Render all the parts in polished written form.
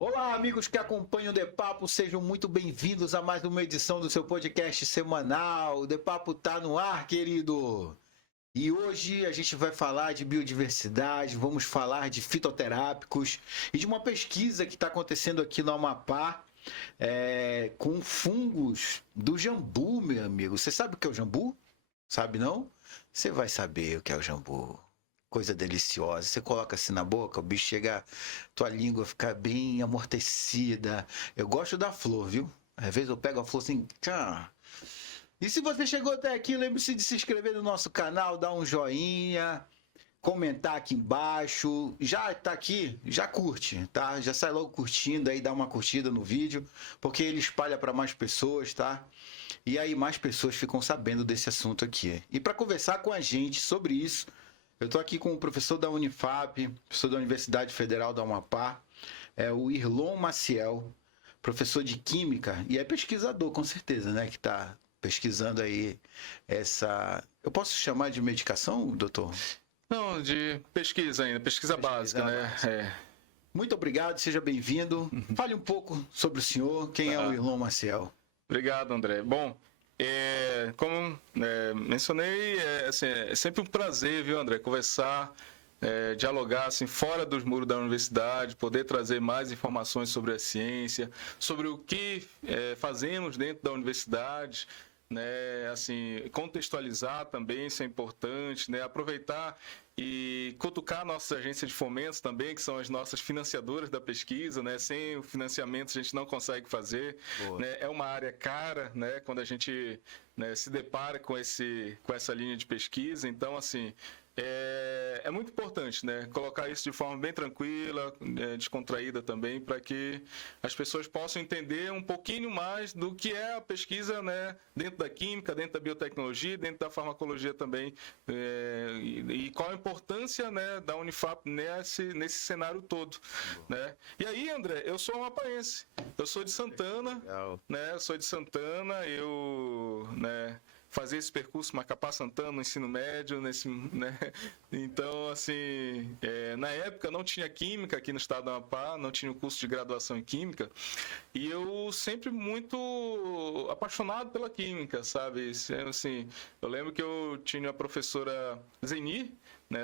Olá, amigos que acompanham o The Papo, sejam muito bem-vindos a mais uma edição do seu podcast semanal. O The Papo tá no ar, querido. E hoje a gente vai falar de biodiversidade, vamos falar de fitoterápicos e de uma pesquisa que está acontecendo aqui no Amapá, com fungos do jambu, meu amigo. Você sabe o que é o jambu? Sabe não? Você vai saber o que é o jambu. Coisa deliciosa. Você coloca assim na boca, o bicho chega, tua língua fica bem amortecida. Eu gosto da flor, viu? Às vezes eu pego a flor assim, tchá. E se você chegou até aqui, lembre-se de se inscrever no nosso canal, dar um joinha, comentar aqui embaixo. Já tá aqui, já curte, tá? Já sai logo curtindo aí, dá uma curtida no vídeo, porque ele espalha para mais pessoas, tá? E aí mais pessoas ficam sabendo desse assunto aqui. E para conversar com a gente sobre isso, eu estou aqui com o professor da Unifap, professor da Universidade Federal do Amapá, o Irlon Maciel, professor de Química e é pesquisador, com certeza, né? Que está pesquisando aí essa... Eu posso chamar de medicação, doutor? Não, de pesquisa ainda, pesquisa básica, né? Básica. Muito obrigado, seja bem-vindo. Fale um pouco sobre o senhor, quem é o Irlon Maciel. Obrigado, André. Bom, como mencionei, assim, é sempre um prazer, viu, André, conversar, dialogar assim, fora dos muros da universidade, poder trazer mais informações sobre a ciência, sobre o que fazemos dentro da universidade, né, assim, contextualizar também, isso é importante, né, aproveitar e cutucar nossas agências de fomento também, que são as nossas financiadoras da pesquisa, né? Sem o financiamento a gente não consegue fazer, né? É uma área cara, né? Quando a gente, né, se depara com essa linha de pesquisa, então assim é muito importante, né? Colocar isso de forma bem tranquila, descontraída também, para que as pessoas possam entender um pouquinho mais do que é a pesquisa, né? Dentro da química, dentro da biotecnologia, dentro da farmacologia também, e qual a importância, né, da Unifap nesse cenário todo, né? E aí, André, eu sou amapaense, eu sou de Santana, né? Eu sou de Santana, né, fazer esse percurso Macapá Santana no ensino médio, né? Então, assim, na época não tinha química aqui no estado do Amapá, não tinha o curso de graduação em química, e eu sempre muito apaixonado pela química, sabe? Assim, eu lembro que eu tinha a professora Zeni, né,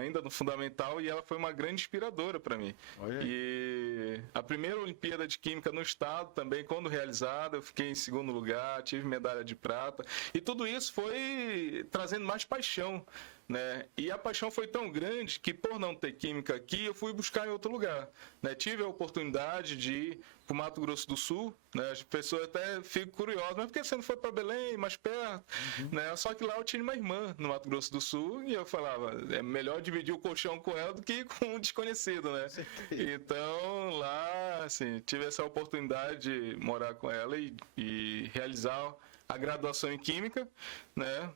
ainda no fundamental, e ela foi uma grande inspiradora para mim. E a primeira Olimpíada de Química no estado também, quando realizada, eu fiquei em segundo lugar, tive medalha de prata, e tudo isso foi trazendo mais paixão, né? E a paixão foi tão grande que, por não ter química aqui, eu fui buscar em outro lugar, né? Tive a oportunidade de ir para o Mato Grosso do Sul, né? As pessoas até ficam curiosas, mas por que você não foi para Belém, mais perto? Né? Só que lá eu tinha uma irmã no Mato Grosso do Sul e eu falava, é melhor dividir o colchão com ela do que com um desconhecido, né? Então lá, assim, tive essa oportunidade de morar com ela e realizar a graduação em Química, né?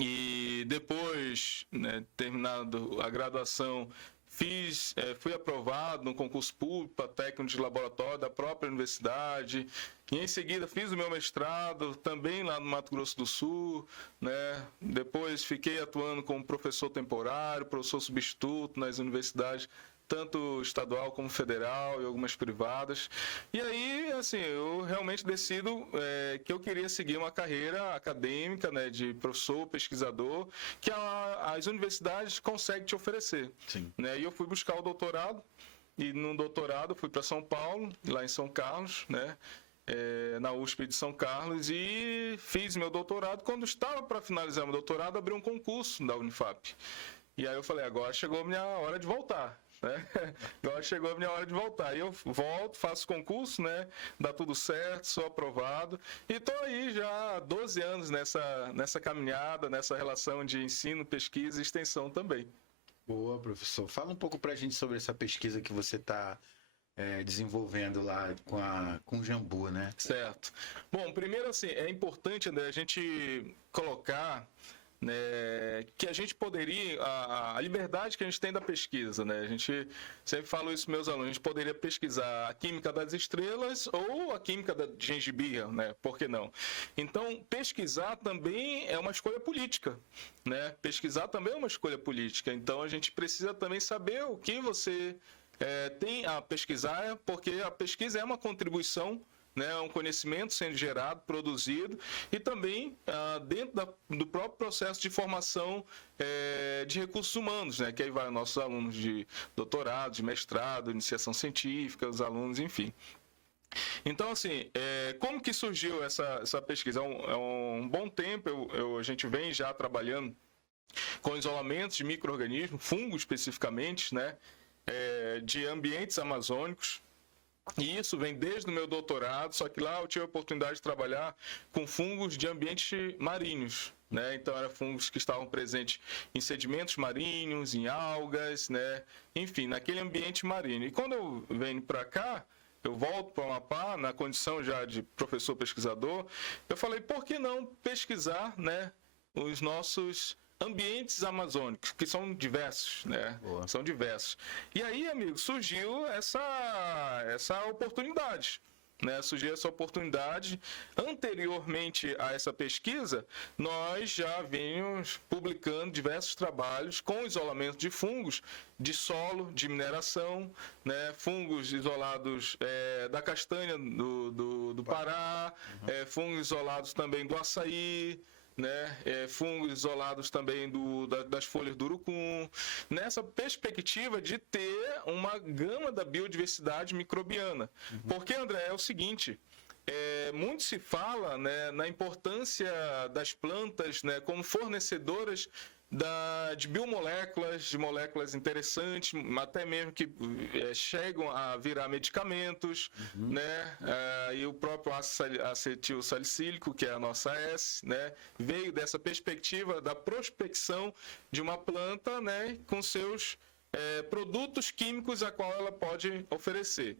E depois, né, terminado a graduação, fui aprovado no concurso público para técnico de laboratório da própria universidade. E em seguida fiz o meu mestrado também lá no Mato Grosso do Sul, né? Depois fiquei atuando como professor temporário, professor substituto nas universidades tanto estadual como federal e algumas privadas. E aí, assim, eu realmente decido que eu queria seguir uma carreira acadêmica, né, de professor, pesquisador, que as universidades conseguem te oferecer. Sim. Né? E eu fui buscar o doutorado, e no doutorado fui para São Paulo, lá em São Carlos, né? Na USP de São Carlos, e fiz meu doutorado. Quando estava para finalizar meu doutorado, abri um concurso da Unifap. E aí eu falei, agora chegou a minha hora de voltar. Né? Agora chegou a minha hora de voltar. E eu volto, faço concurso, né? Dá tudo certo, sou aprovado. E estou aí já há 12 anos nessa caminhada, nessa relação de ensino, pesquisa e extensão também. Boa, professor. Fala um pouco para a gente sobre essa pesquisa que você está desenvolvendo lá com o jambu, né? Certo. Bom, primeiro assim, é importante, André, a gente colocar, né, que a gente poderia, a liberdade que a gente tem da pesquisa, né? A gente sempre fala isso para meus alunos, a gente poderia pesquisar a química das estrelas ou a química da gengibia, né? Por que não? Então, pesquisar também é uma escolha política, né? Pesquisar também é uma escolha política, então a gente precisa também saber o que você tem a pesquisar, porque a pesquisa é uma contribuição, né, um conhecimento sendo gerado, produzido, e também dentro do próprio processo de formação de recursos humanos, né, que aí vai os nossos alunos de doutorado, de mestrado, iniciação científica, os alunos, enfim. Então, assim, como que surgiu essa pesquisa? Há um bom tempo a gente vem já trabalhando com isolamentos de micro-organismos, fungos especificamente, né, de ambientes amazônicos. E isso vem desde o meu doutorado, só que lá eu tive a oportunidade de trabalhar com fungos de ambientes marinhos, né? Então eram fungos que estavam presentes em sedimentos marinhos, em algas, né? Enfim, naquele ambiente marinho. E quando eu venho para cá, eu volto para o Amapá, na condição já de professor pesquisador, eu falei, por que não pesquisar, né, os nossos ambientes amazônicos, que são diversos, né? Boa. São diversos. E aí, amigo, surgiu essa oportunidade, né? Surgiu essa oportunidade. Anteriormente a essa pesquisa, nós já vínhamos publicando diversos trabalhos com isolamento de fungos de solo, de mineração, né? Fungos isolados da castanha do Pará, fungos isolados também do açaí, né? Fungos isolados também das folhas do urucum, nessa perspectiva de ter uma gama da biodiversidade microbiana. Porque, André, é o seguinte, muito se fala, né, na importância das plantas, né, como fornecedoras de biomoléculas, de moléculas interessantes, até mesmo que chegam a virar medicamentos, né? E o próprio ácido acetil salicílico, que é a nossa S, né, veio dessa perspectiva da prospecção de uma planta, né, com seus produtos químicos a qual ela pode oferecer.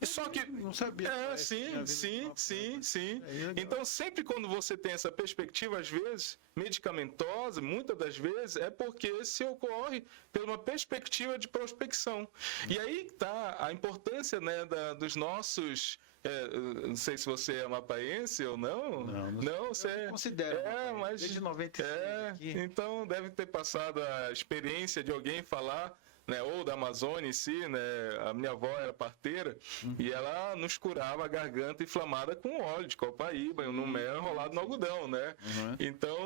E só que não sabia. Sim. Então, sempre quando você tem essa perspectiva, às vezes, medicamentosa, muitas das vezes, é porque se ocorre por uma perspectiva de prospecção. E aí está a importância, né, dos nossos... não sei se você é amapaense ou não. Não, você considero. Mas desde 96 aqui. Então deve ter passado a experiência de alguém falar, né, ou da Amazônia em si, né? A minha avó era parteira e ela nos curava a garganta inflamada com óleo de copaíba, no mel enrolado no algodão, né? Então,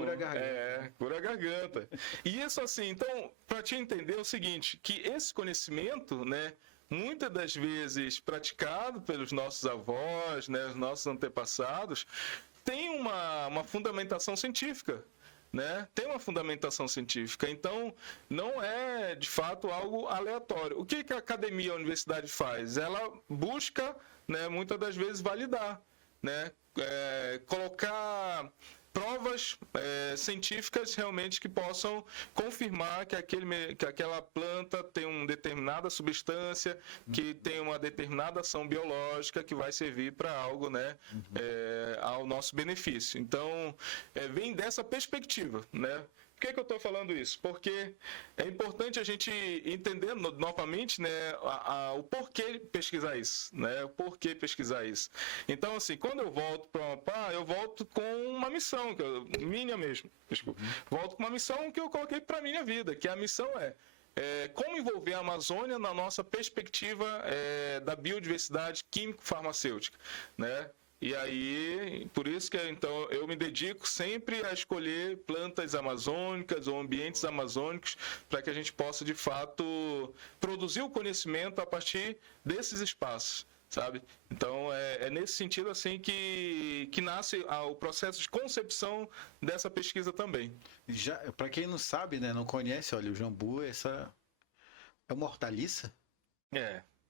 cura a garganta. Cura a garganta. E isso assim, então, para te entender é o seguinte, que esse conhecimento, né, muitas das vezes praticado pelos nossos avós, né, os nossos antepassados, tem uma fundamentação científica, né? Tem uma fundamentação científica, então não é de fato algo aleatório. O que a academia, a universidade faz? Ela busca, né, muitas das vezes validar, né? Colocar provas científicas realmente que possam confirmar que aquela planta tem uma determinada substância, que tem uma determinada ação biológica que vai servir para algo, né, ao nosso benefício. Então, vem dessa perspectiva, né? Por que eu estou falando isso? Porque é importante a gente entender novamente, né, o porquê pesquisar isso, né? O porquê pesquisar isso. Então, assim, quando eu volto para o Amapá, eu volto com uma missão, minha mesmo. Desculpa. Volto com uma missão que eu coloquei para a minha vida, que a missão como envolver a Amazônia na nossa perspectiva da biodiversidade químico-farmacêutica, né? E aí, por isso que então eu me dedico sempre a escolher plantas amazônicas ou ambientes amazônicos para que a gente possa, de fato, produzir o conhecimento a partir desses espaços, sabe? Então, é nesse sentido assim que nasce o processo de concepção dessa pesquisa também. Já, para quem não sabe, né, não conhece, olha, o jambu, essa é uma hortaliça?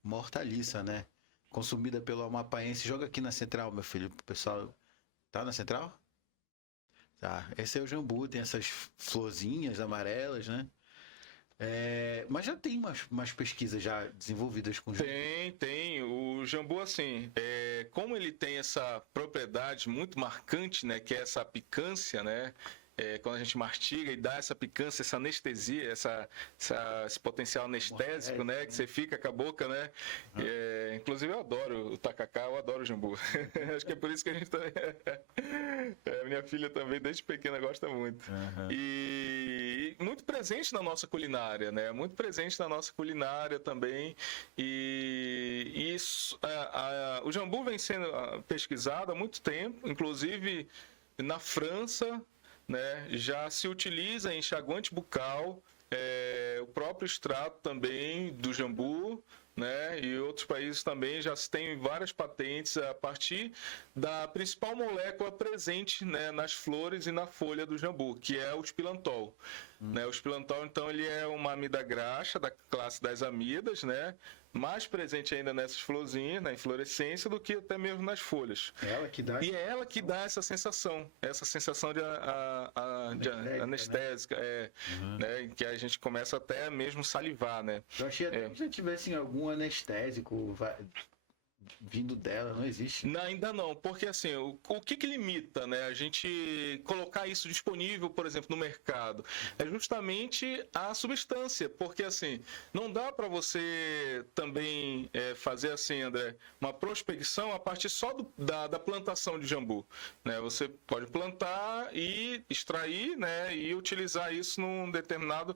Uma hortaliça, né? Consumida pelo amapaense. Joga aqui na central, meu filho. O pessoal tá na central? Tá. Esse é o jambu, tem essas florzinhas amarelas, né? Mas já tem umas pesquisas já desenvolvidas com jambu. Tem. O jambu, assim, como ele tem essa propriedade muito marcante, né? Que é essa picância, né? quando a gente mastiga e dá essa picância, essa anestesia, esse potencial anestésico, né? Que você fica com a boca, né? Inclusive eu adoro o tacacá, eu adoro o jambu. Acho que é por isso que a gente tá... minha filha também, desde pequena, gosta muito. E muito presente na nossa culinária, né? Muito presente na nossa culinária também. E isso, o jambu vem sendo pesquisado há muito tempo, inclusive na França, né, já se utiliza enxaguante bucal, o próprio extrato também do jambu, né, e outros países também já se tem várias patentes a partir da principal molécula presente, né, nas flores e na folha do jambu, que é o espilantol. Né, o espilantol, então, ele é uma amida graxa da classe das amidas, né, mais presente ainda nessas florzinhas, na inflorescência, do que até mesmo nas folhas. Ela que dá. E é ela que dá essa sensação de anestésica, né, que a gente começa até mesmo salivar, né? Eu achei até que já tivesse algum anestésico vindo dela, não existe. Não, ainda não, porque assim, o que limita, né, a gente colocar isso disponível, por exemplo, no mercado, é justamente a substância, porque assim, não dá para você também fazer assim, André, uma prospecção a partir só da plantação de jambu, né, você pode plantar e extrair, né, e utilizar isso numa determinada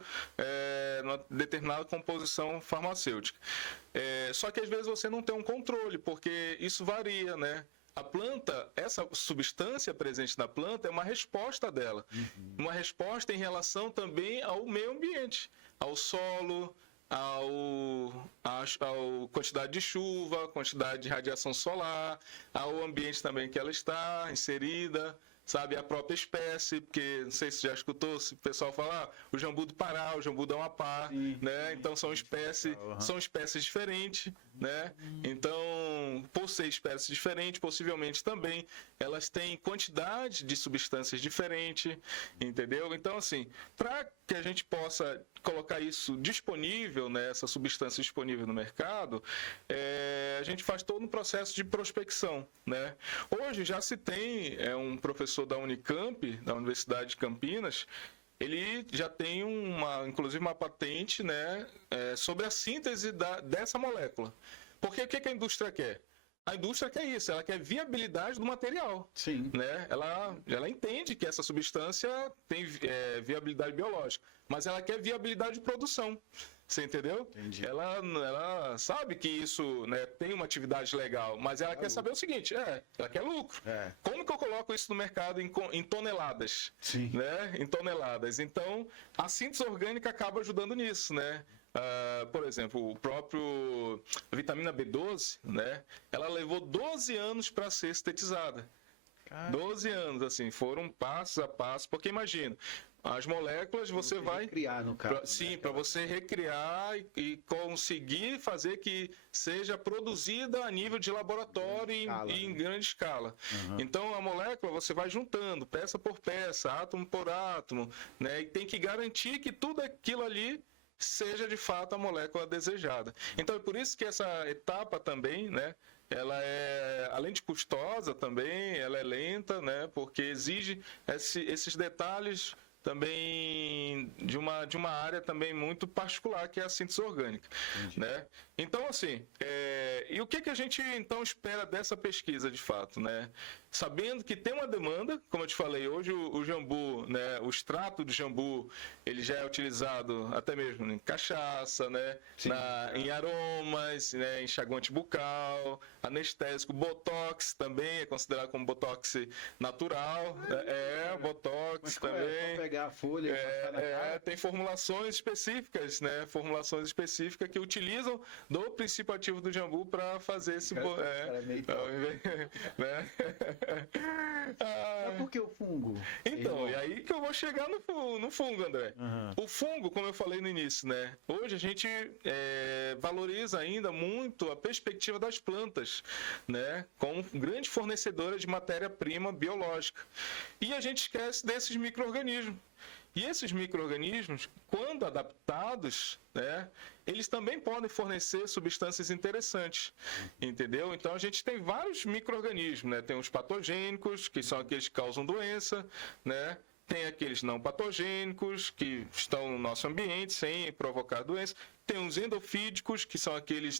composição farmacêutica. Só que às vezes você não tem um controle, porque isso varia, né? A planta, essa substância presente na planta é uma resposta dela. Uma resposta em relação também ao meio ambiente, ao solo, à quantidade de chuva, quantidade de radiação solar, ao ambiente também que ela está inserida, sabe, a própria espécie, porque não sei se você já escutou, se o pessoal fala, o jambu do Pará, o jambu do Amapá, né? Então são espécies diferentes, né? Então, por ser espécies diferentes, possivelmente também elas têm quantidade de substâncias diferentes, entendeu? Então, assim, para que a gente possa colocar isso disponível, né, essa substância disponível no mercado, a gente faz todo um processo de prospecção, né? Hoje já se tem um professor da Unicamp, da Universidade de Campinas, ele já tem inclusive uma patente, né, sobre a síntese dessa molécula. Porque o que a indústria quer? A indústria quer isso, ela quer viabilidade do material. Sim. Né? Ela entende que essa substância tem viabilidade biológica, mas ela quer viabilidade de produção. Você entendeu? Entendi. Ela sabe que isso, né, tem uma atividade legal, mas ela quer saber o seguinte, ela quer lucro. Como que eu coloco isso no mercado em toneladas? Sim. Né? Em toneladas. Então, a síntese orgânica acaba ajudando nisso, né? Por exemplo, o próprio vitamina B12, né? Ela levou 12 anos para ser sintetizada. 12 anos, assim, foram passo a passo, porque imagina, as moléculas você vai recriar, no caso, sim, né? para você recriar e conseguir fazer que seja produzida a nível de laboratório em grande escala. Então a molécula você vai juntando peça por peça, átomo por átomo, né? E tem que garantir que tudo aquilo ali seja de fato a molécula desejada. Então é por isso que essa etapa também, né, ela é, além de custosa também, ela é lenta, né, porque exige esses detalhes também de uma área também muito particular, que é a síntese orgânica. Né? Então, assim, e o que a gente então espera dessa pesquisa de fato, né? Sabendo que tem uma demanda, como eu te falei, hoje o jambu, né, o extrato de jambu, ele já é utilizado até mesmo em cachaça, né, em aromas, né, enxaguante bucal, anestésico, botox também é considerado como botox natural, botox também. Pegar a folha tem formulações específicas, né, que utilizam do princípio ativo do jambu para fazer esse né? É porque o fungo. Então, e aí que eu vou chegar no fungo, André. O fungo, como eu falei no início, né? Hoje a gente valoriza ainda muito a perspectiva das plantas, né? Como grande fornecedora de matéria-prima biológica. E a gente esquece desses micro-organismos. E esses micro-organismos, quando adaptados, né, eles também podem fornecer substâncias interessantes, entendeu? Então a gente tem vários micro-organismos, né? Tem os patogênicos, que são aqueles que causam doença, né? tem aqueles não patogênicos, que estão no nosso ambiente sem provocar doença. Tem os endofídicos, que são aqueles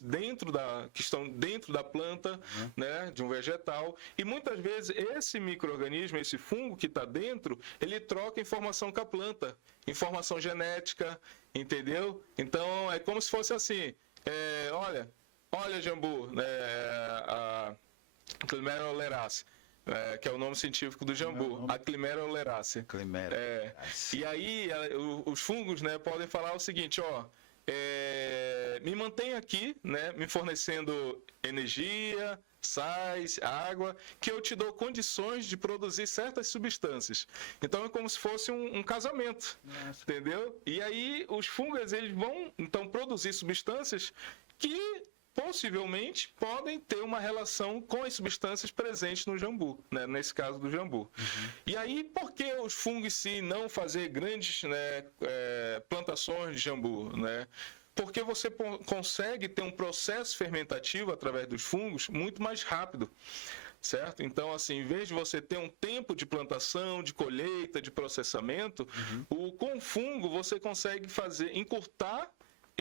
que estão dentro da planta, né, de um vegetal. E muitas vezes esse micro-organismo, esse fungo que está dentro, ele troca informação com a planta, informação genética, entendeu? Então é como se fosse assim, olha jambu, a Climéria oleracea, que é o nome científico do jambu, a Climéria oleracea. E aí os fungos, né, podem falar o seguinte, me mantém aqui, né, me fornecendo energia, sais, água, que eu te dou condições de produzir certas substâncias. Então é como se fosse um casamento, entendeu? E aí os fungos, eles vão então produzir substâncias que possivelmente podem ter uma relação com as substâncias presentes no jambu, né? Nesse caso do jambu. E aí, por que os fungos em si não fazer grandes, né, plantações de jambu, né? Porque você consegue ter um processo fermentativo através dos fungos muito mais rápido, certo? Então, assim, em vez de você ter um tempo de plantação, de colheita, de processamento, com o fungo você consegue encurtar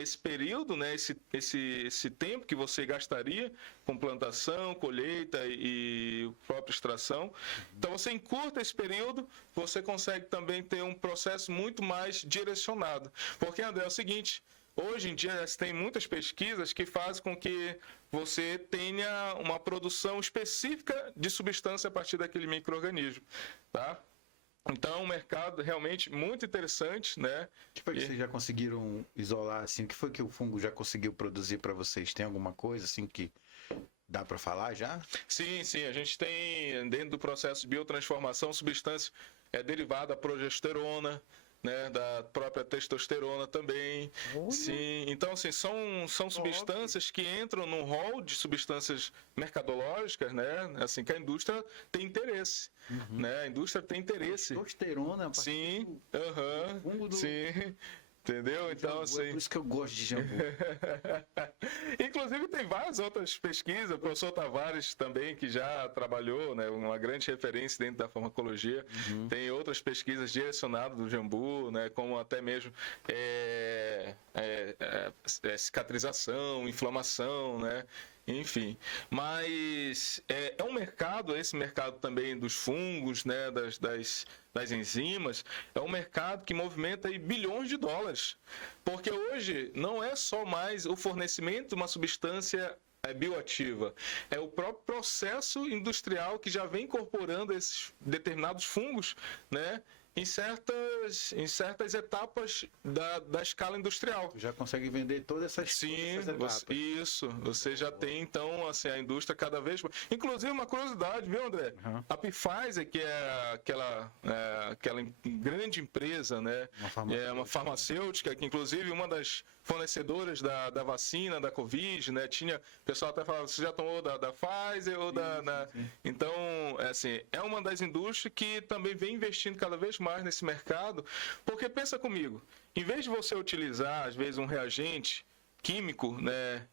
esse período, né, esse tempo que você gastaria com plantação, colheita e própria extração. Então você encurta esse período, você consegue também ter um processo muito mais direcionado. Porque, André, é o seguinte, hoje em dia tem muitas pesquisas que fazem com que você tenha uma produção específica de substância a partir daquele micro-organismo, tá? Então, é um mercado realmente muito interessante, né? O que foi que vocês já conseguiram isolar, assim? O que foi que o fungo já conseguiu produzir para vocês? Tem alguma coisa, assim, que dá para falar já? Sim. A gente tem, dentro do processo de biotransformação, substância derivada da progesterona, né, da própria testosterona também. Olha. Sim, então assim, são substâncias que entram no rol de substâncias mercadológicas, né, assim, que a indústria tem interesse, né, a indústria tem interesse. Testosterona? Sim, fungo do... sim. Entendeu? Então, assim... É por isso que eu gosto de jambu. Inclusive, tem várias outras pesquisas. O professor Tavares também, que já trabalhou, né, uma grande referência dentro da farmacologia. Tem outras pesquisas direcionadas do jambu, né, como até mesmo cicatrização, inflamação, né? Enfim, mas é um mercado, esse mercado também dos fungos, né, das enzimas, é um mercado que movimenta aí bilhões de dólares. Porque hoje não é só mais o fornecimento de uma substância bioativa, é o próprio processo industrial que já vem incorporando esses determinados fungos, né, em certas etapas da escala industrial. Já consegue vender todas essas etapas. Isso. Você já tem, então, assim, a indústria cada vez... Inclusive, uma curiosidade, viu, André? A Pfizer, que é aquela grande empresa, né? Uma farmacêutica, que inclusive uma das fornecedoras da vacina, da Covid, né? O pessoal até falava, você já tomou da Pfizer ou Sim. Então, assim, é uma das indústrias que também vem investindo cada vez mais nesse mercado, porque pensa comigo, em vez de você utilizar, às vezes, um reagente químico, né,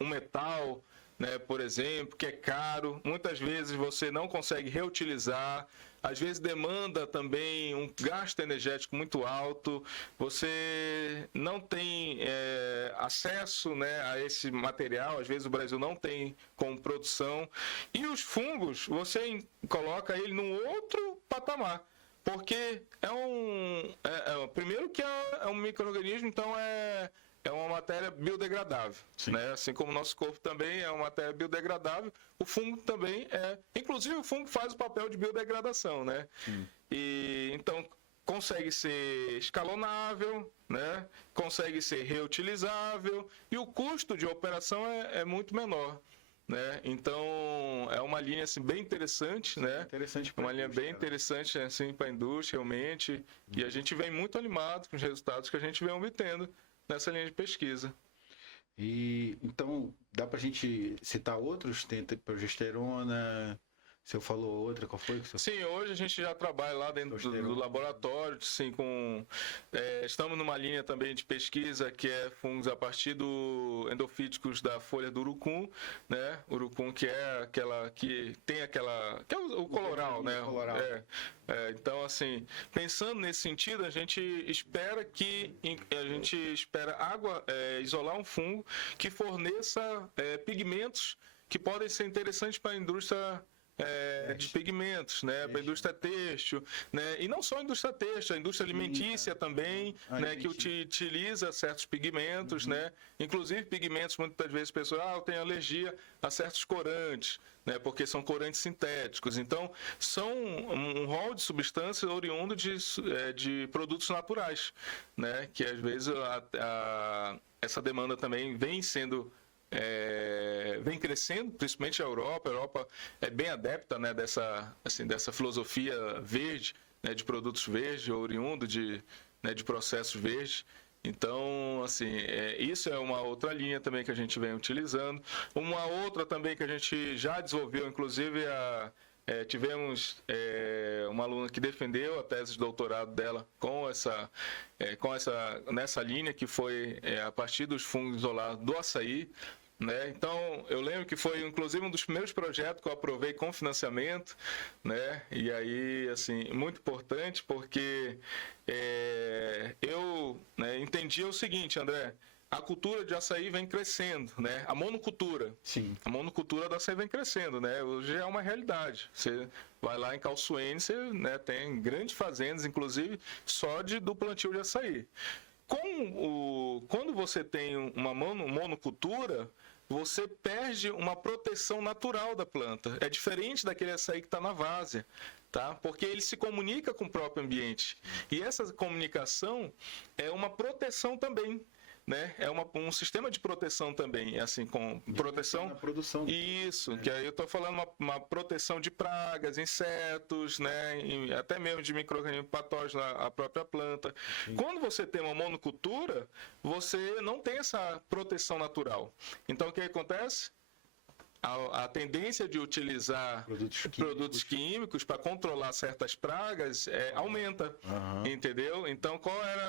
um metal, né, por exemplo, que é caro, muitas vezes você não consegue reutilizar, às vezes demanda também um gasto energético muito alto, você não tem acesso, né, a esse material, às vezes o Brasil não tem como produção, e os fungos, você coloca ele num outro patamar, porque primeiro que é um micro-organismo, então é uma matéria biodegradável, né? Assim como o nosso corpo também é uma matéria biodegradável, o fungo também é. Inclusive o fungo faz o papel de biodegradação, né? E então consegue ser escalonável, né? Consegue ser reutilizável e o custo de operação é muito menor. Né? Então é uma linha assim, bem interessante, né? Uma linha bem interessante assim, para a indústria realmente, e a gente vem muito animado com os resultados que a gente vem obtendo nessa linha de pesquisa. E então dá para a gente citar outros? Tem progesterona, Você falou outra, qual foi? Sim, hoje a gente já trabalha lá dentro do laboratório, sim, estamos numa linha também de pesquisa que é fungos a partir do endofíticos da folha do urucum, né? Urucum que é aquela que tem aquela que é o coloral, né? Coloral. Então, assim, pensando nesse sentido, a gente espera isolar um fungo que forneça pigmentos que podem ser interessantes para a indústria de pigmentos, né, para a indústria têxtil, né, e não só a indústria têxtil, a indústria alimentícia também, né, que utiliza certos pigmentos, né, inclusive pigmentos, muitas vezes pessoas, eu tenho alergia a certos corantes, né, porque são corantes sintéticos, então são um rol de substâncias oriundo de produtos naturais, né, que às vezes essa demanda também vem crescendo, principalmente a Europa é bem adepta, né, dessa filosofia verde, né, de produtos verdes, oriundo de processos verdes. Então, assim, isso é uma outra linha também que a gente vem utilizando. Uma outra também que a gente já desenvolveu, inclusive tivemos uma aluna que defendeu a tese de doutorado dela nessa linha, que foi a partir dos fungos isolados do açaí, né? Então, eu lembro que foi, inclusive, um dos primeiros projetos que eu aprovei com financiamento, né? E aí, assim, muito importante, porque eu entendi o seguinte, André, a cultura de açaí vem crescendo, né? A monocultura. Sim. A monocultura do açaí vem crescendo, né? Hoje é uma realidade. Você vai lá em Calçoene, você, né, tem grandes fazendas, inclusive, só do plantio de açaí. Quando você tem uma monocultura, você perde uma proteção natural da planta. É diferente daquele açaí que está na várzea, tá? Porque ele se comunica com o próprio ambiente. E essa comunicação é uma proteção também, né? É um sistema de proteção também, assim, com proteção... Na produção. Isso, que aí eu estou falando uma proteção de pragas, insetos, né? E até mesmo de micro-organismos patógenos à própria planta. Sim. Quando você tem uma monocultura, você não tem essa proteção natural. Então, o que acontece? A tendência de utilizar produtos químicos para controlar certas pragas aumenta, entendeu? Então,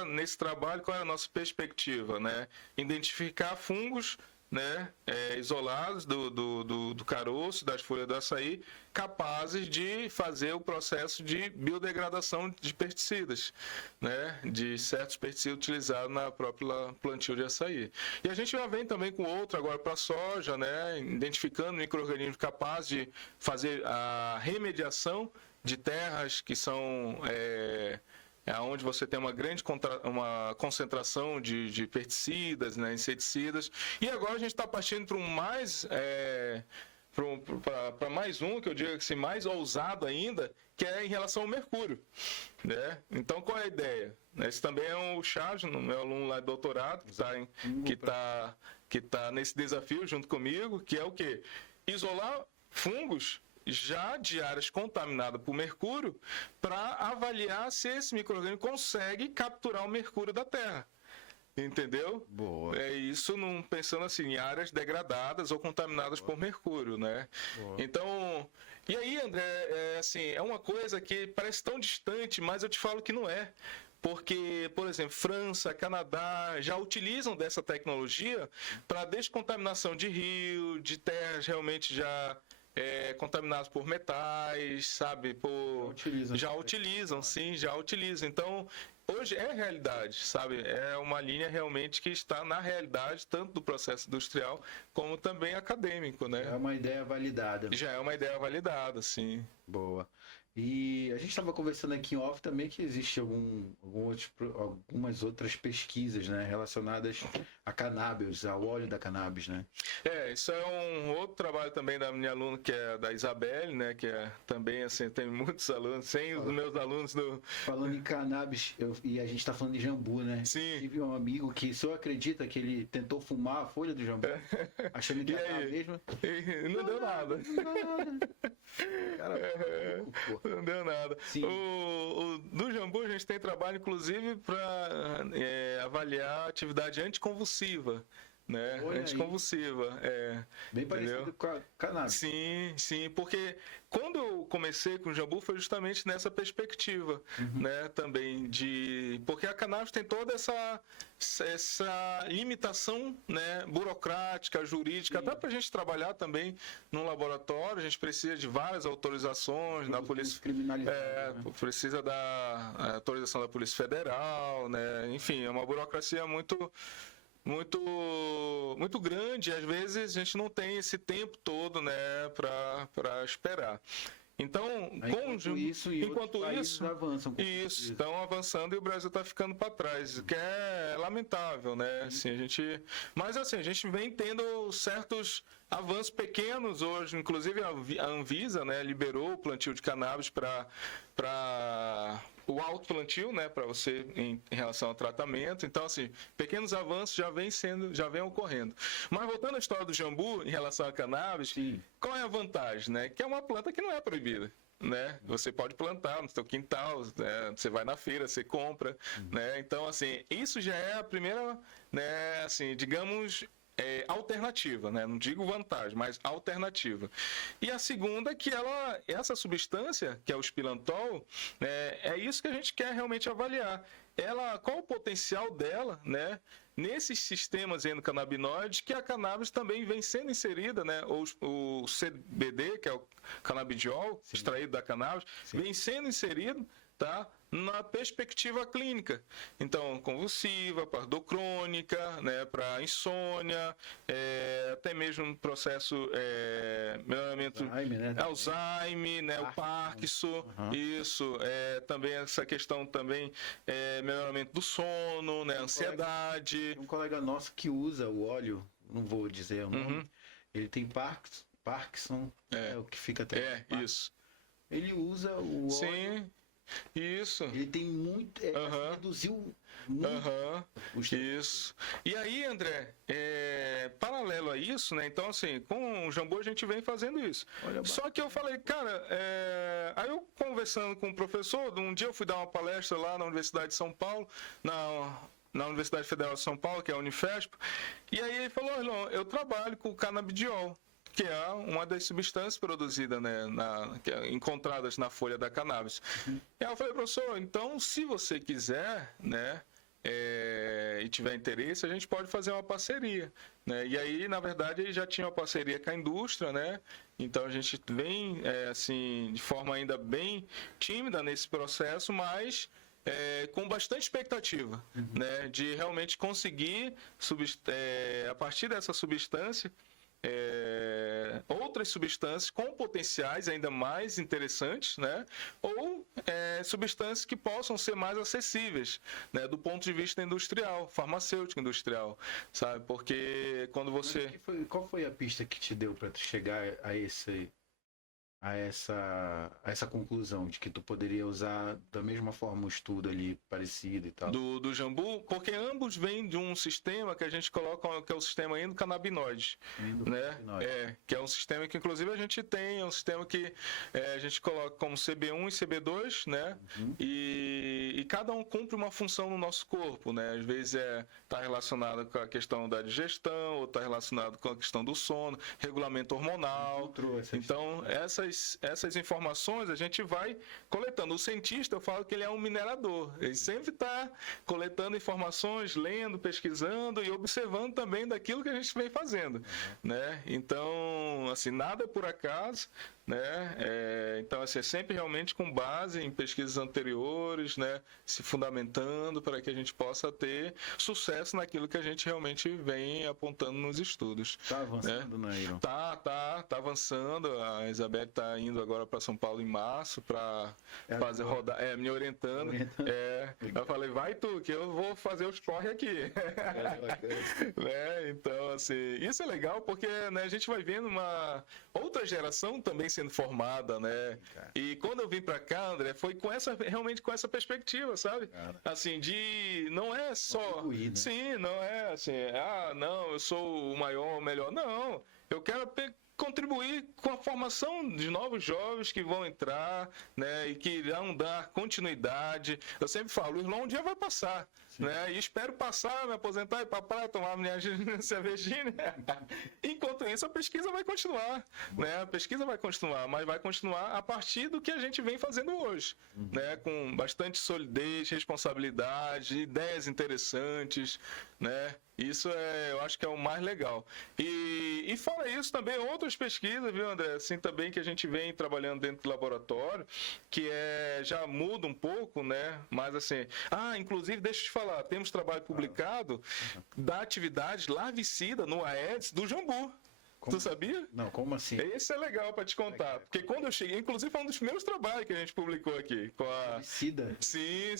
nesse trabalho, qual era a nossa perspectiva, né? Identificar fungos, né, isolados do caroço, das folhas do açaí, capazes de fazer o processo de biodegradação de pesticidas, né, de certos pesticidas utilizados na própria plantio de açaí. E a gente já vem também com outro agora para a soja, né, identificando micro-organismos capazes de fazer a remediação de terras que são... onde você tem uma grande uma concentração de pesticidas, né, inseticidas. E agora a gente está partindo para mais um, que eu digo assim, mais ousado ainda, que é em relação ao mercúrio, né? Então, qual é a ideia? Esse também é o Charles, meu aluno lá de doutorado, que tá nesse desafio junto comigo, que é o quê? Isolar fungos já de áreas contaminadas por mercúrio, para avaliar se esse micro-organismo consegue capturar o mercúrio da terra. Entendeu? Boa. Isso pensando assim, em áreas degradadas ou contaminadas por mercúrio, né? Boa. Então, e aí, André, é uma coisa que parece tão distante, mas eu te falo que não é. Porque, por exemplo, França, Canadá já utilizam dessa tecnologia para descontaminação de rio, de terras realmente já... contaminados por metais, sabe? Já utilizam. Então, hoje é realidade, sabe? É uma linha realmente que está na realidade, tanto do processo industrial, como também acadêmico, né? É uma ideia validada. Já é uma ideia validada, sim. Boa. E a gente estava conversando aqui em off também que existe algumas outras pesquisas, né, relacionadas a cannabis, ao óleo da cannabis, né? Isso é um outro trabalho também da minha aluna, que é da Isabelle, né, que é também, assim, tem muitos alunos, 100 dos meus alunos do... Falando em cannabis, e a gente está falando de jambu, né? Sim. Tive um amigo que só acredita que ele tentou fumar a folha do jambu, achando que era a mesma. Não deu nada. Cara, não deu nada. No jambu a gente tem trabalho, inclusive, para avaliar a atividade anticonvulsiva, né? Olha Anticonvulsiva. Bem parecido com a cannabis. Sim, porque quando eu comecei com o jambu foi justamente nessa perspectiva, né, também porque a cannabis tem toda essa limitação, né, burocrática, jurídica, até para a gente trabalhar também num laboratório, a gente precisa de várias autorizações na polícia, precisa da autorização da Polícia Federal, né, enfim, é uma burocracia muito grande, e às vezes a gente não tem esse tempo todo, né, para esperar. Então, enquanto isso avançam. Isso, estão avançando e o Brasil está ficando para trás, que é lamentável, né? Assim, mas assim, a gente vem tendo certos avanços pequenos hoje, inclusive a Anvisa, né, liberou o plantio de cannabis para o autoplantio, né, para você em relação ao tratamento. Então, assim, pequenos avanços já vem ocorrendo. Mas voltando à história do jambu em relação à cannabis, qual é a vantagem, né? Que é uma planta que não é proibida, né? Você pode plantar no seu quintal, né? Você vai na feira, você compra, né? Então, assim, isso já é a primeira, né, assim, digamos, alternativa, né? Não digo vantagem, mas alternativa. E a segunda é que essa substância, que é o xilantol, é isso que a gente quer realmente avaliar. Qual o potencial dela, né, nesses sistemas endocannabinoides, que a cannabis também vem sendo inserida, né, o CBD, que é o canabidiol, extraído da cannabis, vem sendo inserido, tá, na perspectiva clínica. Então, convulsiva, para dor crônica, né, para insônia, até mesmo processo melhoramento Alzheimer, né, o Parkinson, isso, também essa questão também, melhoramento do sono, né, ansiedade. Um colega nosso que usa o óleo, não vou dizer o nome, ele tem Parkinson, o que fica até. Isso. Ele usa o óleo. Sim. Isso. Ele tem muito. Reduziu muito. Isso. E aí, André, paralelo a isso, né? Então, assim, com o jambu a gente vem fazendo isso. Só que eu falei, cara, aí eu conversando com o professor, um dia eu fui dar uma palestra lá na Universidade de São Paulo, na Universidade Federal de São Paulo, que é a Unifesp, e aí ele falou, não, eu trabalho com canabidiol, que é uma das substâncias produzidas, né, encontradas na folha da cannabis. E aí eu falei, professor, então se você quiser, né, e tiver interesse, a gente pode fazer uma parceria, né? E aí, na verdade, ele já tinha uma parceria com a indústria, né? Então a gente vem, assim, de forma ainda bem tímida nesse processo, mas com bastante expectativa, né, de realmente conseguir, a partir dessa substância, outras substâncias com potenciais ainda mais interessantes, né? Ou substâncias que possam ser mais acessíveis, né? Do ponto de vista industrial, farmacêutico industrial, sabe? Porque quando você... Qual foi a pista que te deu para chegar a essa conclusão de que tu poderia usar da mesma forma um estudo ali parecido e tal? Do jambu, porque ambos vêm de um sistema que a gente coloca, que é o sistema endocannabinoide, né? Que é um sistema que inclusive a gente tem, é um sistema que a gente coloca como CB1 e CB2, né? E cada um cumpre uma função no nosso corpo, né? Às vezes está relacionado com a questão da digestão, ou está relacionado com a questão do sono, regulamento hormonal. Então, essas informações a gente vai coletando. O cientista, eu falo que ele é um minerador. Ele sempre está coletando informações, lendo, pesquisando e observando também daquilo que a gente vem fazendo, né? Então, assim, nada é por acaso, né? Então, assim, é sempre realmente com base em pesquisas anteriores, né? Se fundamentando para que a gente possa ter sucesso naquilo que a gente realmente vem apontando nos estudos. Está avançando, né, Iron? Tá avançando. A Isabel está indo agora para São Paulo em março para fazer rodar, me orientando. Eu falei, vai tu, que eu vou fazer os corre aqui. Né? Então, assim, isso é legal porque, né, a gente vai vendo uma outra geração também sendo formada, né? E quando eu vim para cá, André, foi realmente com essa perspectiva, sabe? Assim, não é só... né? Sim, não é assim, não, eu sou o maior, o melhor. Não, eu quero contribuir com a formação de novos jovens que vão entrar, né, e que irão dar continuidade. Eu sempre falo, o Irlão um dia vai passar, né? E espero passar, me aposentar e ir para a praia, tomar minha cervejinha. Enquanto isso, a pesquisa vai continuar, né? A pesquisa vai continuar, mas vai continuar a partir do que a gente vem fazendo hoje, né? Com bastante solidez, responsabilidade, ideias interessantes, né? Isso eu acho que é o mais legal. E fora isso também, outras pesquisas, viu, André? Assim também que a gente vem trabalhando dentro do laboratório, que já muda um pouco, né? Mas assim, inclusive, deixa eu te falar, temos trabalho publicado da atividade larvicida no Aedes do jambu. Tu sabia? Não, como assim? Esse é legal para te contar. Porque quando eu cheguei, inclusive foi um dos primeiros trabalhos que a gente publicou aqui. Larvicida? Sim.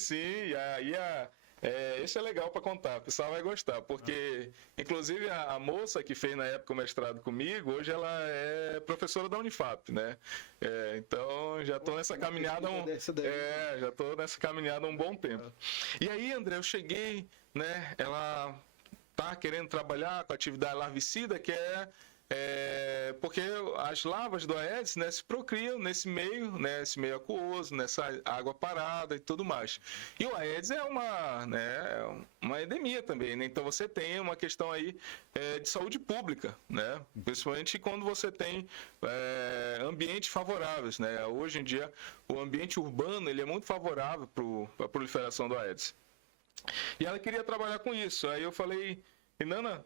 Esse é legal para contar, o pessoal vai gostar, porque inclusive a moça que fez na época o mestrado comigo, hoje ela é professora da Unifap, né? Então já estou nessa caminhada já estou nessa caminhada há um bom tempo. E aí, André, eu cheguei, né? Ela tá querendo trabalhar com a atividade larvicida, que porque as larvas do Aedes, né, se procriam nesse meio, né, esse meio aquoso, nessa água parada e tudo mais. E o Aedes é uma endemia também, né? Então você tem uma questão aí de saúde pública, né? Principalmente quando você tem ambientes favoráveis, né? Hoje em dia o ambiente urbano ele é muito favorável para a proliferação do Aedes. E ela queria trabalhar com isso. Aí eu falei, Nana,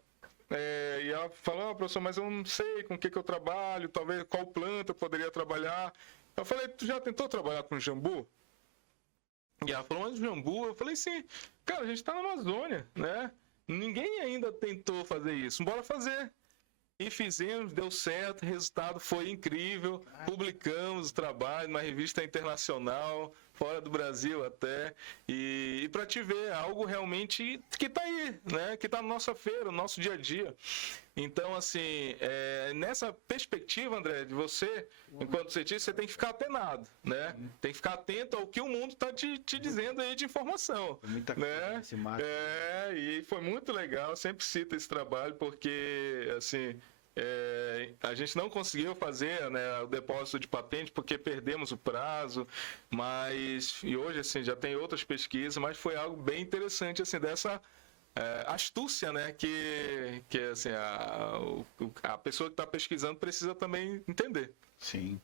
e ela falou, professor, mas eu não sei com o que eu trabalho, talvez qual planta eu poderia trabalhar. Eu falei, tu já tentou trabalhar com jambu? E ela falou, mas jambu? Eu falei, sim. Cara, a gente está na Amazônia, né? Ninguém ainda tentou fazer isso, bora fazer. E fizemos, deu certo, o resultado foi incrível, publicamos o trabalho numa revista internacional, fora do Brasil até, e para te ver, algo realmente que está aí, né? Que está na nossa feira, no nosso dia a dia. Então, assim, nessa perspectiva, André, de você, enquanto cientista, você tem que ficar atenado, né? Tem que ficar atento ao que o mundo está te dizendo aí de informação. Muita né? Esse mato. E foi muito legal, eu sempre cito esse trabalho, porque, assim, a gente não conseguiu fazer, né, o depósito de patente porque perdemos o prazo, e hoje assim, já tem outras pesquisas, mas foi algo bem interessante assim, dessa astúcia, né, que assim, a pessoa que está pesquisando precisa também entender. Sim.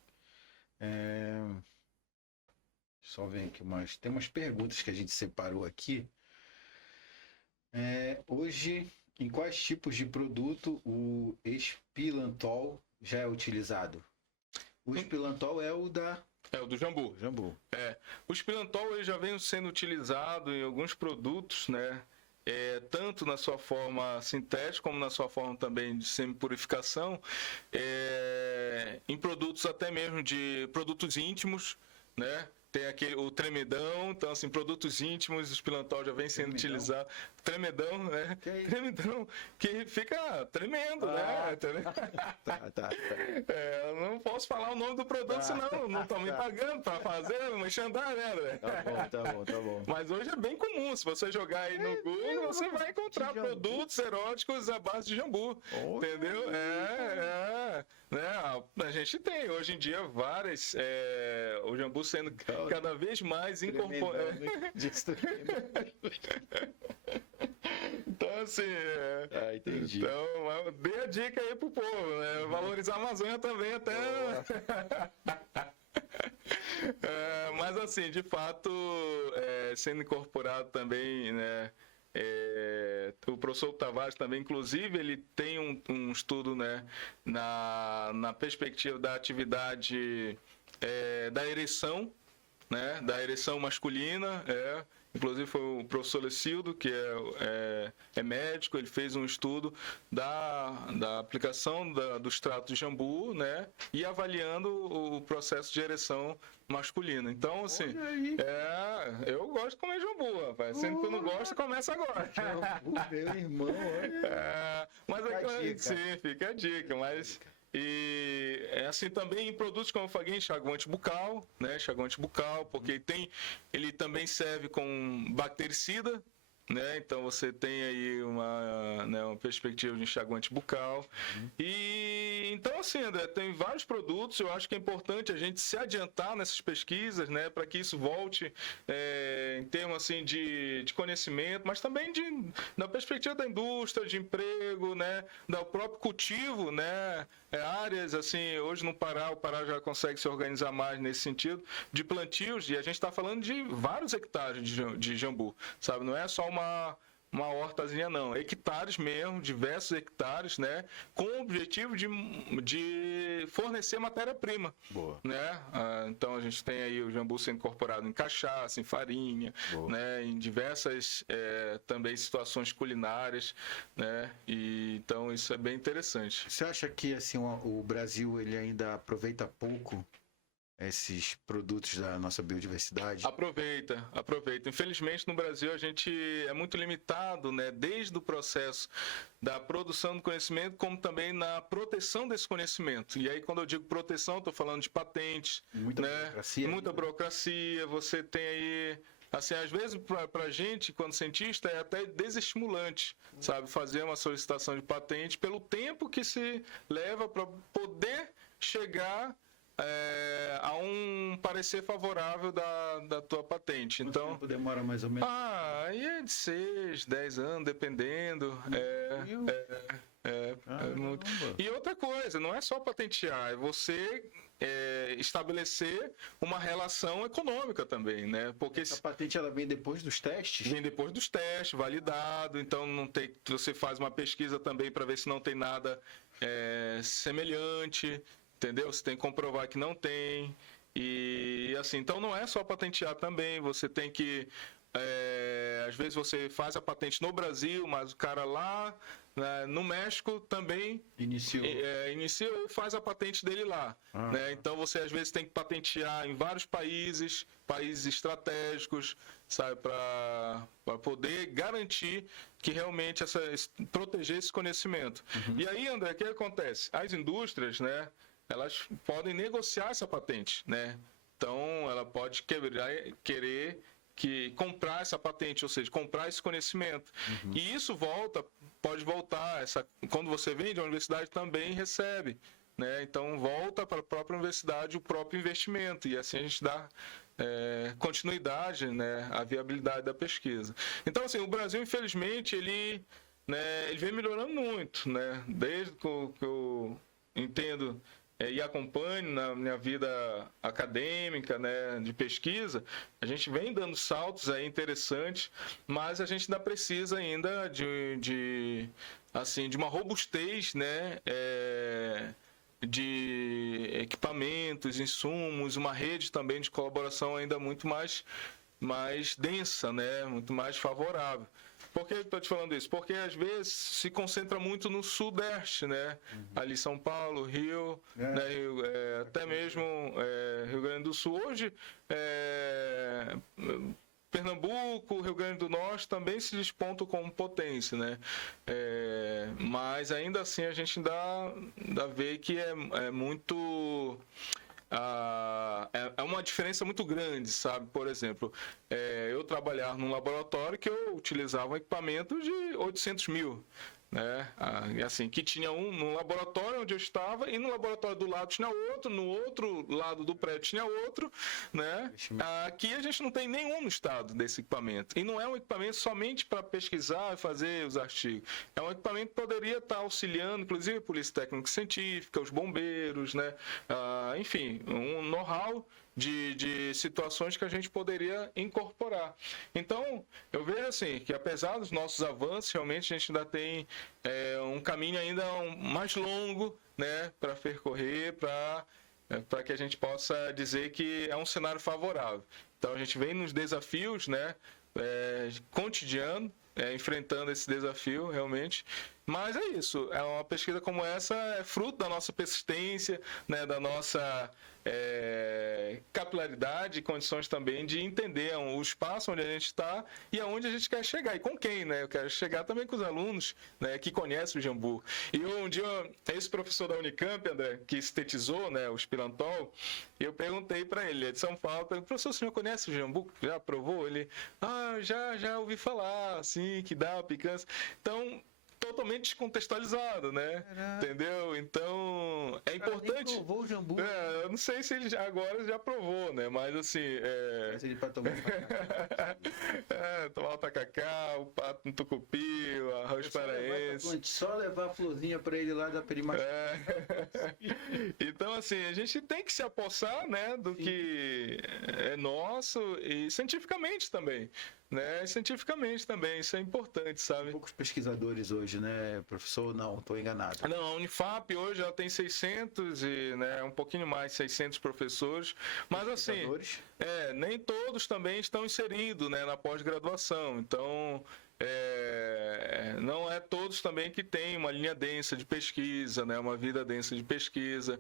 Só ver aqui mais. Tem umas perguntas que a gente separou aqui. Hoje, em quais tipos de produto o espilantol já é utilizado? O espilantol é o do jambu. O espilantol ele já vem sendo utilizado em alguns produtos, né? Tanto na sua forma sintética como na sua forma também de semipurificação, em produtos até mesmo de produtos íntimos, né? Tem o tremedão, então assim, produtos íntimos, o espilantol já vem sendo utilizado. Tremedão, né? Tremedão, que fica tremendo, né? Tá. Eu não posso falar o nome do produto, senão não estão me pagando para fazer, uma xandar, né, André? Tá bom. Mas hoje é bem comum, se você jogar aí no Google, você vai encontrar produtos eróticos à base de jambu, entendeu? Né? A gente tem hoje em dia várias, o jambu sendo cada vez mais incorporado. Então, assim, entendi. Então, dê a dica aí pro povo, né? Valorizar a Amazônia também até. Mas, assim, de fato, sendo incorporado também, né? O professor Tavares também, inclusive, ele tem um estudo, né, na perspectiva da atividade da ereção, né, da ereção masculina, inclusive foi o professor Lecildo, que é médico, ele fez um estudo da aplicação do extrato de jambu, né, e avaliando o processo de ereção masculina. Então, assim, eu gosto de comer jambu, rapaz. Sendo que tu não gosta, começa agora. Jambu, meu irmão, olha. Mas sim, fica a dica, mas... E assim também em produtos como o enxaguante bucal, né? Enxaguante bucal, porque ele também serve com bactericida, né? Então você tem aí uma perspectiva de enxaguante bucal. E então, assim, André, tem vários produtos. Eu acho que é importante a gente se adiantar nessas pesquisas, né, para que isso volte em termos assim de conhecimento, mas também da perspectiva da indústria, de emprego, né, do próprio cultivo, né, áreas assim. Hoje no Pará, o Pará já consegue se organizar mais nesse sentido de plantios, e a gente está falando de vários hectares de jambu, sabe? Não é só uma hortazinha, não. Hectares mesmo, diversos hectares, né? Com o objetivo de fornecer matéria-prima. Boa. Né? Então a gente tem aí o jambu sendo incorporado em cachaça, em farinha, né? Em diversas também situações culinárias, né? E então isso é bem interessante. Você acha que assim o Brasil ele ainda aproveita pouco esses produtos da nossa biodiversidade? Aproveita. Infelizmente, no Brasil, a gente é muito limitado, né? Desde o processo da produção do conhecimento, como também na proteção desse conhecimento. E aí, quando eu digo proteção, estou falando de patentes, muita burocracia. Muita burocracia. Você tem aí... Assim, às vezes, para a gente, quando cientista, é até desestimulante, sabe? Fazer uma solicitação de patente pelo tempo que se leva para poder chegar a um parecer favorável da tua patente. Quanto Então, tempo demora mais ou menos? aí é de 6, 10 anos, dependendo. Muito. E outra coisa, não é só patentear, é você estabelecer uma relação econômica também, né? Porque essa patente ela vem depois dos testes? Vem depois dos testes, validado. Então não tem, você faz uma pesquisa também para ver se não tem nada semelhante. Entendeu? Você tem que comprovar que não tem. E assim, então não é só patentear também. Você tem que... às vezes você faz a patente no Brasil, mas o cara lá no México também iniciou e faz a patente dele lá. Né? Então você às vezes tem que patentear em vários países estratégicos, sabe, para poder garantir que realmente proteger esse conhecimento. E aí, André, o que acontece? As indústrias, né, elas podem negociar essa patente, né? Então, ela pode querer comprar essa patente, ou seja, comprar esse conhecimento. E isso pode voltar. Quando você vende, a universidade também recebe, né? Então, volta para a própria universidade o próprio investimento. E assim a gente dá continuidade, né, à viabilidade da pesquisa. Então, assim, o Brasil, infelizmente, ele vem melhorando muito, né? Desde que eu entendo e acompanho na minha vida acadêmica, né, de pesquisa, a gente vem dando saltos aí interessantes, mas a gente ainda precisa ainda de uma robustez, né, de equipamentos, insumos, uma rede também de colaboração ainda muito mais densa, né, muito mais favorável. Por que eu estou te falando isso? Porque às vezes se concentra muito no Sudeste, né? Ali São Paulo, Rio, né? Até mesmo Rio Grande do Sul. Hoje, Pernambuco, Rio Grande do Norte também se despontam como potência, né? Mas ainda assim a gente ainda vê que é muito... é uma diferença muito grande, sabe? Por exemplo, eu trabalhar num laboratório que eu utilizava um equipamento de 800 mil, né? Assim, que tinha no laboratório onde eu estava, e no laboratório do lado tinha outro, no outro lado do prédio tinha outro, né? Aqui a gente não tem nenhum no estado desse equipamento, e não é um equipamento somente para pesquisar e fazer os artigos, é um equipamento que poderia estar auxiliando, inclusive a Polícia Técnico-Científica, os bombeiros, né? Enfim, um know-how de situações que a gente poderia incorporar. Então, eu vejo assim, que apesar dos nossos avanços, realmente a gente ainda tem um caminho ainda mais longo, né, para percorrer, para que a gente possa dizer que é um cenário favorável. Então, a gente vem nos desafios, né, cotidiano, enfrentando esse desafio, realmente. Mas é isso, uma pesquisa como essa é fruto da nossa persistência, né, da nossa capilaridade e condições também de entender o espaço onde a gente está e aonde a gente quer chegar, e com quem, né? Eu quero chegar também com os alunos, né, que conhecem o jambu. E um dia, esse professor da Unicamp, André, que sintetizou, né, o espilantol, eu perguntei para ele, é de São Paulo, professor, o senhor conhece o jambu? Já provou? Ele, já ouvi falar, assim, que dá uma picância. Então, totalmente descontextualizado, né? Entendeu? Então, importante. Nem provou o jambu. Eu não sei se ele agora já provou, né? Mas assim. Mas ele para tomar tomar o tacacá, o pato no tucupi, o arroz paraense. Só levar a florzinha para ele lá da Perimacha. Então, assim, a gente tem que se apossar, né, do que é nosso e cientificamente também. Né? Cientificamente também, isso é importante, sabe? Poucos pesquisadores hoje, né, professor? Não, estou enganado. Não, a Unifap hoje já tem 600 e, né, um pouquinho mais, 600 professores, mas assim, nem todos também estão inseridos, né, na pós-graduação, então não é todos também que têm uma linha densa de pesquisa, né, uma vida densa de pesquisa,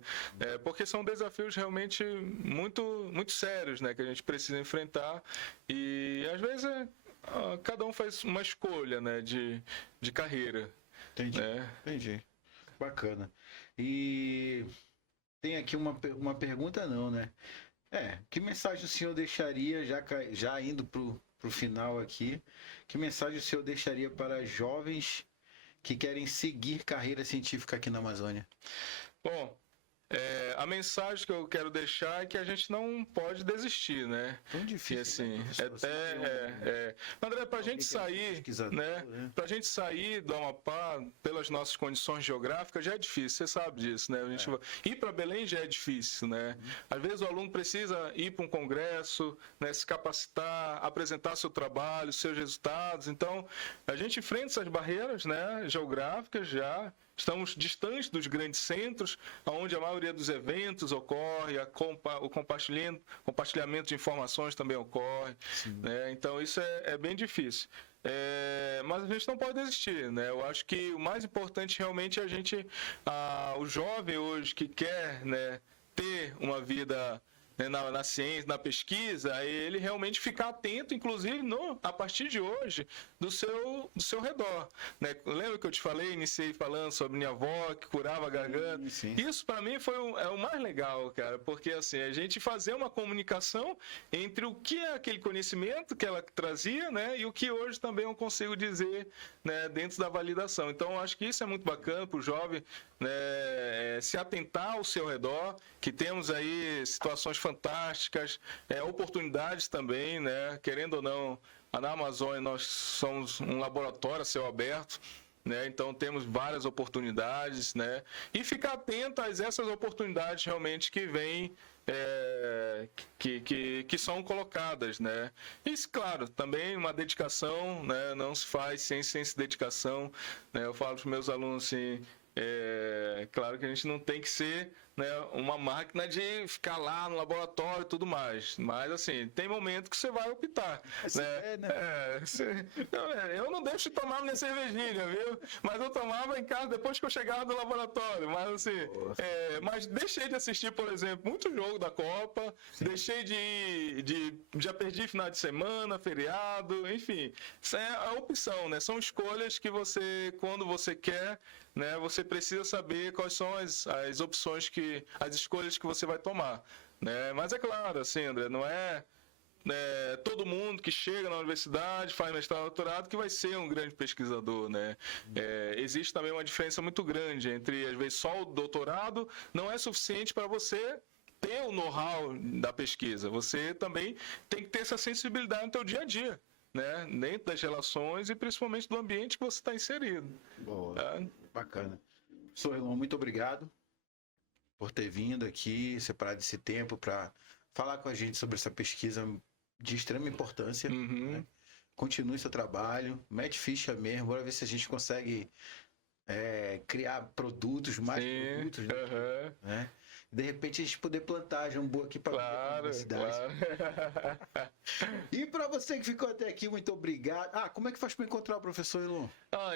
porque são desafios realmente muito, muito sérios, né, que a gente precisa enfrentar e às vezes cada um faz uma escolha, né, de carreira. Entendi, entendi. Bacana. E tem aqui uma pergunta não, né? Que mensagem o senhor deixaria, já indo pro final aqui, que mensagem o senhor deixaria para jovens que querem seguir carreira científica aqui na Amazônia? Bom, a mensagem que eu quero deixar é que a gente não pode desistir, né? Tão difícil, e, assim, André, pra gente sair, né? Pra gente sair do Amapá pelas nossas condições geográficas já é difícil, você sabe disso, né? Ir para Belém já é difícil, né? Às vezes o aluno precisa ir para um congresso, né? Se capacitar, apresentar seu trabalho, seus resultados. Então, a gente enfrenta essas barreiras, né? Geográficas já. Estamos distantes dos grandes centros, onde a maioria dos eventos ocorre, o compartilhamento de informações também ocorre. Né? Então, isso é bem difícil. Mas a gente não pode desistir. Né? Eu acho que o mais importante realmente é o jovem hoje que quer, né, ter uma vida na ciência, na pesquisa, ele realmente ficar atento, inclusive, a partir de hoje, do seu redor. Né? Lembra que eu te falei, iniciei falando sobre minha avó, que curava a garganta? Sim. Isso, para mim, foi o mais legal, cara, porque assim, a gente fazer uma comunicação entre o que é aquele conhecimento que ela trazia, né, e o que hoje também eu consigo dizer, né, dentro da validação. Então, eu acho que isso é muito bacana para o jovem, né, se atentar ao seu redor, que temos aí situações fantásticas, oportunidades também, né? Querendo ou não, na Amazônia nós somos um laboratório a céu aberto, né? Então temos várias oportunidades, né? E ficar atento a essas oportunidades realmente que vêm, que são colocadas, né? E, claro, também uma dedicação, né? Não se faz sem dedicação, né? Eu falo para os meus alunos assim, claro que a gente não tem que ser, né, uma máquina de ficar lá no laboratório e tudo mais. Mas, assim, tem momento que você vai optar. Eu não deixo de tomar minha cervejinha, viu? Mas eu tomava em casa depois que eu chegava do laboratório. Mas, assim, mas deixei de assistir, por exemplo, muito jogo da Copa. Sim. Deixei já perdi final de semana, feriado, enfim. Isso é a opção, né? São escolhas que você, quando você quer, né, você precisa saber quais são as opções, as escolhas que você vai tomar. Né? Mas é claro, assim, André, não é todo mundo que chega na universidade, faz mestrado, doutorado, que vai ser um grande pesquisador. Né? Existe também uma diferença muito grande entre, às vezes, só o doutorado não é suficiente para você ter o know-how da pesquisa. Você também tem que ter essa sensibilidade no seu dia a dia. Né? Dentro das relações e principalmente do ambiente que você está inserido. Boa, bacana. Professor Elon, muito obrigado por ter vindo aqui, separado esse tempo para falar com a gente sobre essa pesquisa de extrema importância. Né? Continue seu trabalho, mete ficha mesmo, bora ver se a gente consegue criar produtos, mais produtos, né? De repente a gente poder plantar jambu aqui para a universidade. Claro. E para você que ficou até aqui, muito obrigado. Como é que faz para encontrar o professor Elon?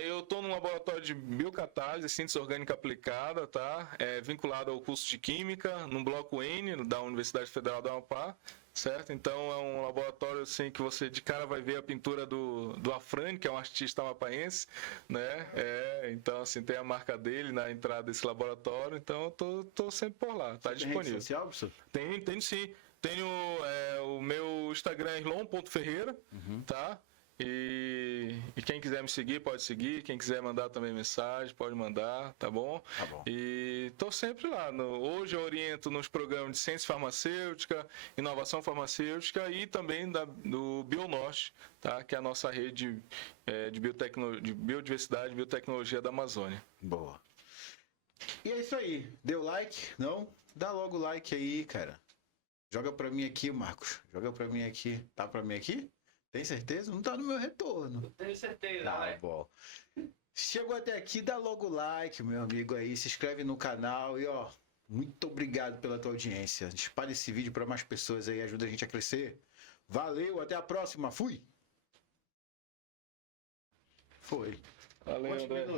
Eu estou num laboratório de biocatálise, síntese orgânica aplicada, tá? Vinculado ao curso de Química, no bloco N da Universidade Federal do Amapá. Certo? Então é um laboratório assim que você de cara vai ver a pintura do Afrânio, que é um artista amapaense, né? Então assim tem a marca dele na entrada desse laboratório, então eu tô sempre por lá, tá disponível. Tem rede social, professor? Tenho sim. Tenho o meu Instagram elon.ferreira, tá? E quem quiser me seguir, pode seguir. Quem quiser mandar também mensagem, pode mandar, tá bom? Tá bom. E tô sempre lá. Hoje eu oriento nos programas de ciência farmacêutica, inovação farmacêutica e também do Bionorte, tá? Que é a nossa rede de biodiversidade e biotecnologia da Amazônia. Boa. E é isso aí. Deu like? Não? Dá logo like aí, cara. Joga pra mim aqui, Marcos. Joga pra mim aqui. Tá pra mim aqui? Tem certeza? Não tá no meu retorno. Tenho certeza, Tá né? bom. Chegou até aqui, dá logo like, meu amigo aí. Se inscreve no canal e, ó, muito obrigado pela tua audiência. Espalhe esse vídeo pra mais pessoas aí. Ajuda a gente a crescer. Valeu, até a próxima. Fui! Foi. Valeu, André.